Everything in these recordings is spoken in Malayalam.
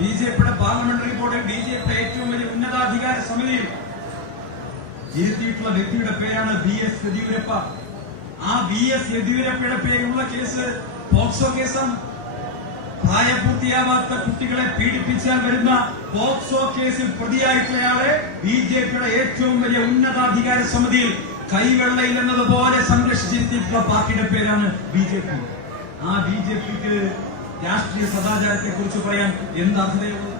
ബിജെപിയുടെ പാർലമെന്ററി ബോർഡിൽ ബിജെപിയുടെ ഏറ്റവും വലിയ ഉന്നതാധികാര സമിതിയിൽ ഇരുത്തിയിട്ടുള്ള വ്യക്തിയുടെ പേരാണ് BS യെദ്യൂരപ്പ. ആ BS യെദ്യൂരപ്പയുടെ പേരിലുള്ള കേസ് പോക്സോ കേസാണ്. പ്രായപൂർത്തിയാവാത്ത കുട്ടികളെ പീഡിപ്പിച്ചാൽ വരുന്ന പോക്സോ കേസിൽ പ്രതിയായിട്ടുള്ളയാളെ ബിജെപിയുടെ ഏറ്റവും വലിയ ഉന്നതാധികാര സമിതിയിൽ കൈവെള്ളയിൽ എന്നതുപോലെ സംരക്ഷിച്ചിരുത്തിയിട്ടുള്ള പാർട്ടിയുടെ പേരാണ് BJP. ആ BJPക്ക് രാഷ്ട്രീയ സദാചാരത്തെ കുറിച്ച് പറയാൻ എന്ത് അർഹതയുള്ളത്?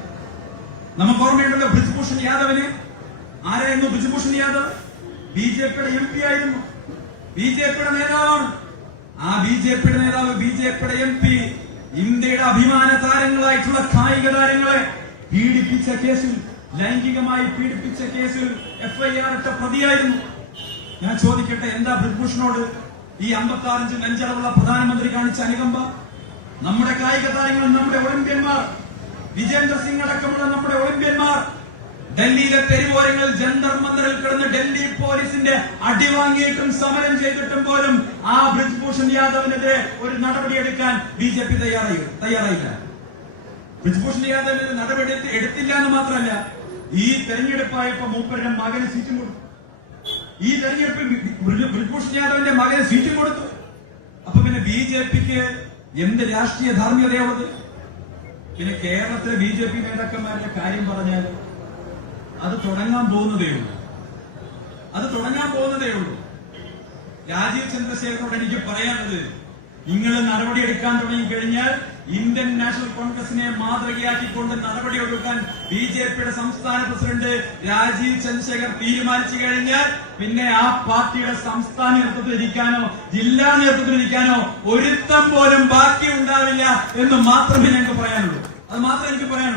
നമുക്ക് ഓർമ്മയുണ്ടല്ലോ ബ്രിജ്ഭൂഷൺ യാദവിന്. ആരായിരുന്നു ബ്രിജ്ഭൂഷൺ യാദവ്? ബിജെപിയുടെ MP ആയിരുന്നു, ബിജെപിയുടെ നേതാവാണ്. ആ ബിജെപിയുടെ നേതാവ്, ബിജെപിയുടെ MP ഇന്ത്യയുടെ അഭിമാന താരങ്ങളായിട്ടുള്ള കായിക താരങ്ങളെ പീഡിപ്പിച്ച കേസിൽ, ലൈംഗികമായി പീഡിപ്പിച്ച കേസിൽ FIR ഇട്ട പ്രതിയായിരുന്നു. ഞാൻ ചോദിക്കട്ടെ, എന്താ ബ്രിജ്ഭൂഷണോട് ഈ 56 നെഞ്ചളവുള്ള പ്രധാനമന്ത്രി കാണിച്ച അനുകമ്പ? നമ്മുടെ കായിക താരങ്ങൾ, നമ്മുടെ ഒളിമ്പ്യന്മാർ, വിജേന്ദർ സിംഗ് അടക്കമുള്ള നമ്മുടെ ഒളിമ്പ്യന്മാർ ഡൽഹിയിലെ തെരുവോരങ്ങളിൽ ജന്തർ മന്ദറിൽ കിടന്ന് ഡൽഹി പോലീസിന്റെ അടിവാങ്ങിയിട്ടും സമരം ചെയ്തിട്ടും പോലും ആ ബ്രിജ്ഭൂഷൺ യാദവിനെതിരെ ഒരു നടപടിയെടുക്കാൻ BJP തയ്യാറായില്ല. ബ്രിജ്ഭൂഷൺ യാദവിനെതിരെ നടപടി എടുത്തില്ല എന്ന് മാത്രമല്ല, ഈ തെരഞ്ഞെടുപ്പായപ്പോ മൂപ്പരുടെ മകന് സീറ്റും കൊടുത്തു. ഈ തെരഞ്ഞെടുപ്പിൽ ബ്രിജ്ഭൂഷൺ യാദവിന്റെ മകന് സീറ്റും കൊടുത്തു. അപ്പൊ പിന്നെ BJPക്ക് എന്ത് രാഷ്ട്രീയ ധാർമ്മികതയുള്ളത്? പിന്നെ കേരളത്തിലെ BJP നേതാക്കന്മാരുടെ കാര്യം പറഞ്ഞാൽ അത് തുടങ്ങാൻ പോകുന്നതേ ഉള്ളൂ. രാജീവ് ചന്ദ്രശേഖരനോട് എനിക്ക് പറയാനുള്ളത്, നിങ്ങൾ നടപടിയെടുക്കാൻ തുടങ്ങിക്കഴിഞ്ഞാൽ ഇന്ത്യൻ നാഷണൽ കോൺഗ്രസിനെ മാതൃകയാക്കിക്കൊണ്ട് നടപടിയെടുക്കാൻ BJPയുടെ സംസ്ഥാന പ്രസിഡന്റ് രാജീവ് ചന്ദ്രശേഖർ തീരുമാനിച്ചു കഴിഞ്ഞാൽ പിന്നെ ആ പാർട്ടിയുടെ സംസ്ഥാന നേതൃത്വത്തിലിരിക്കാനോ ജില്ലാ നേതൃത്വത്തിലിരിക്കാനോ ഒരുത്തം പോലും ബാക്കി ഉണ്ടാവില്ല എന്ന് മാത്രമേ ഞങ്ങൾക്ക് പറയാനുള്ളൂ. അത് മാത്രമേ എനിക്ക് പറയാനുള്ളൂ.